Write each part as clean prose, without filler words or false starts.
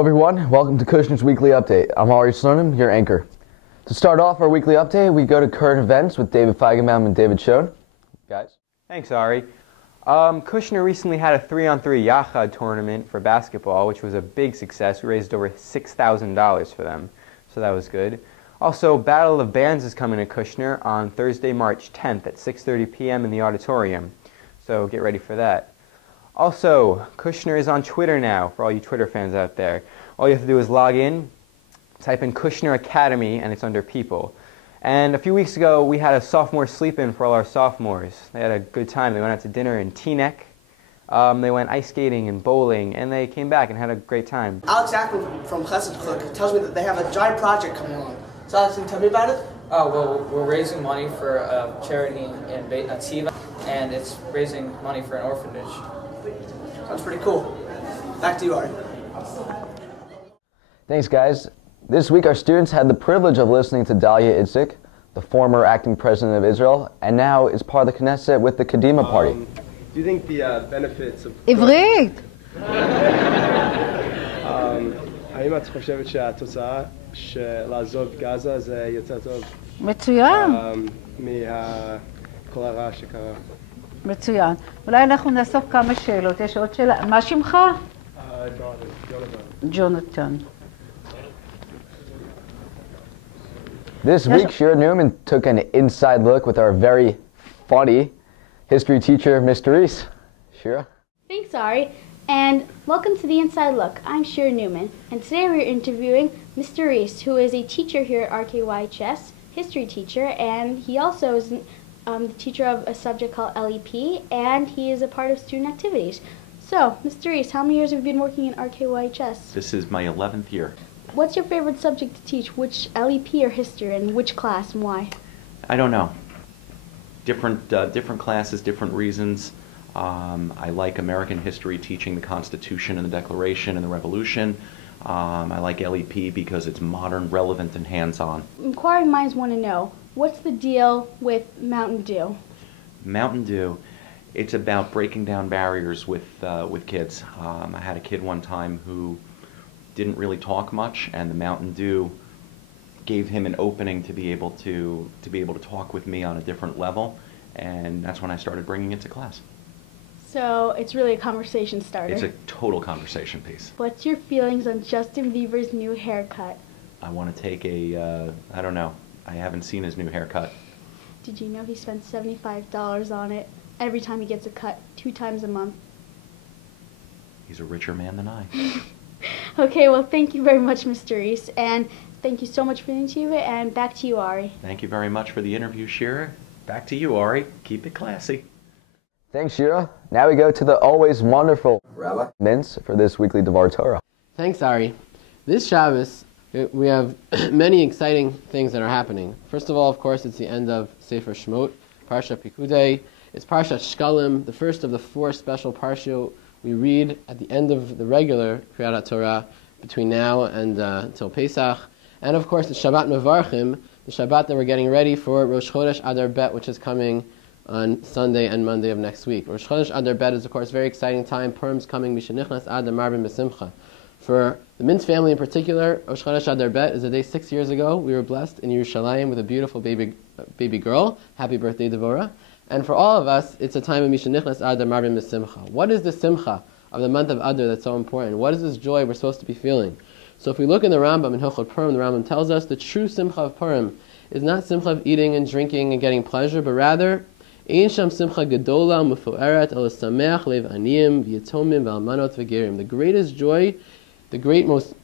Hello everyone, welcome to Kushner's Weekly Update. I'm Ari Slonim, your anchor. To start off our weekly update, we go to current events with David Feigenbaum and David Schoen. Guys? Thanks, Ari. Kushner recently had a 3-on-3 Yachad tournament for basketball, which was a big success. We raised over $6,000 for them, so that was good. Also, Battle of Bands is coming to Kushner on Thursday, March 10th at 6:30 p.m. in the auditorium, so get ready for that. Also, Kushner is on Twitter now, for all you Twitter fans out there. All you have to do is log in, type in Kushner Academy, and it's under People. And a few weeks ago, we had a sophomore sleep-in for all our sophomores. They had a good time. They went out to dinner in Teaneck. They went ice skating and bowling, and they came back and had a great time. Alex Ackman from Chesed Chuk tells me that they have a giant project coming on. So Alex, can you tell me about it? Oh, well, we're raising money for a charity in Beit Nativa, and it's raising money for an orphanage. Sounds pretty cool. Back to you, Ari. Thanks guys. This week our students had the privilege of listening to Dalia Itzik, the former acting president of Israel, and now is part of the Knesset with the Kadima party. Do you think the benefits of... עברית! האם את חושבת שהתוצאה של לעזוב גזה זה יותר טוב? מצוין. מכל הרע שקרה? מצוין. אולי אנחנו נאסוף כמה שאלות. יש עוד שאלה. מה שמך? ג'ונתן. This week, Shira Newman took an inside look with our very funny history teacher, Mr. Reese. Shira? Thanks, Ari, and welcome to the Inside Look. I'm Shira Newman, and today we're interviewing Mr. Reese, who is a teacher here at RKYHS, history teacher, and he also is the teacher of a subject called LEP, and he is a part of student activities. So, Mr. Reese, how many years have you been working in RKYHS? This is my 11th year. What's your favorite subject to teach? Which LEP or history, and which class and why? I don't know. Different classes, different reasons. I like American history, teaching the Constitution and the Declaration and the Revolution. I like LEP because it's modern, relevant, and hands-on. Inquiring minds want to know, what's the deal with Mountain Dew? Mountain Dew, it's about breaking down barriers with kids. I had a kid one time who didn't really talk much, and the Mountain Dew gave him an opening to be able to talk with me on a different level, and that's when I started bringing it to class. So it's really a conversation starter. It's a total conversation piece. What's your feelings on Justin Bieber's new haircut? I want to take I don't know, I haven't seen his new haircut. Did you know he spends $75 on it every time he gets a cut, 2 times a month? He's a richer man than I. Okay, well, thank you very much, Mr. Reese, and thank you so much for the interview, and back to you, Ari. Thank you very much for the interview, Shira. Back to you, Ari. Keep it classy. Thanks, Shira. Now we go to the always wonderful Rabbi Mintz for this weekly Devar Torah. Thanks, Ari. This Shabbos, we have many exciting things that are happening. First of all, of course, it's the end of Sefer Shemot, Parsha Pikudei. It's Parsha Shkalim, the first of the 4 special Parsha we read at the end of the regular Kriyat Torah between now and until Pesach. And of course, it's Shabbat Mevarchim, the Shabbat that we're getting ready for Rosh Chodesh Adar Bet, which is coming on Sunday and Monday of next week. Rosh Chodesh Adar Bet is, of course, a very exciting time. Purim's coming, Mishenichnas Adar Marbim B'Simcha. For the Mintz family in particular, Rosh Chodesh Adar Bet is a day 6 years ago. We were blessed in Yerushalayim with a beautiful baby girl. Happy birthday, Devorah. And for all of us, it's a time of Mishenichnas Adar Marbim B'Simcha. What is the Simcha of the month of Adar that's so important? What is this joy we're supposed to be feeling? So if we look in the Rambam in Hilchot Purim, the Rambam tells us the true Simcha of Purim is not Simcha of eating and drinking and getting pleasure, but rather Ein Sham Simcha Gedola Mufu'eret El Sameach Lev Aniyim V'Yatomim V'Almanot V'Gerim. The greatest joy, the great, most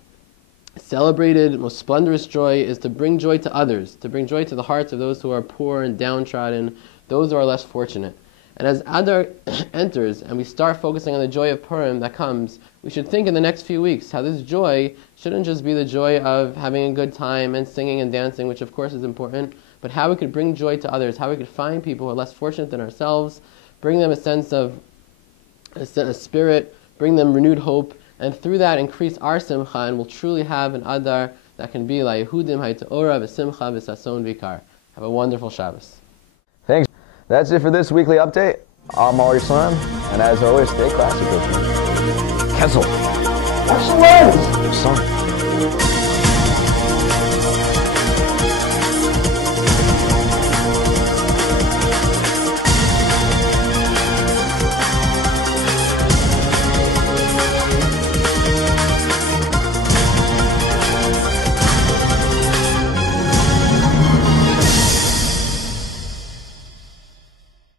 celebrated, most splendorous joy is to bring joy to others, to bring joy to the hearts of those who are poor and downtrodden, those who are less fortunate. And as Adar enters and we start focusing on the joy of Purim that comes, we should think in the next few weeks how this joy shouldn't just be the joy of having a good time and singing and dancing, which of course is important, but how we could bring joy to others, how we could find people who are less fortunate than ourselves, bring them a sense of a spirit, bring them renewed hope, and through that increase our simcha, and we'll truly have an Adar that can be like Yehudim Hayte'ora v'simcha v'sason v'ikar. Have a wonderful Shabbos. Thanks. That's it for this weekly update. I'm Ari Slam, and as always, stay classy. Kessel. Excellent! Sorry.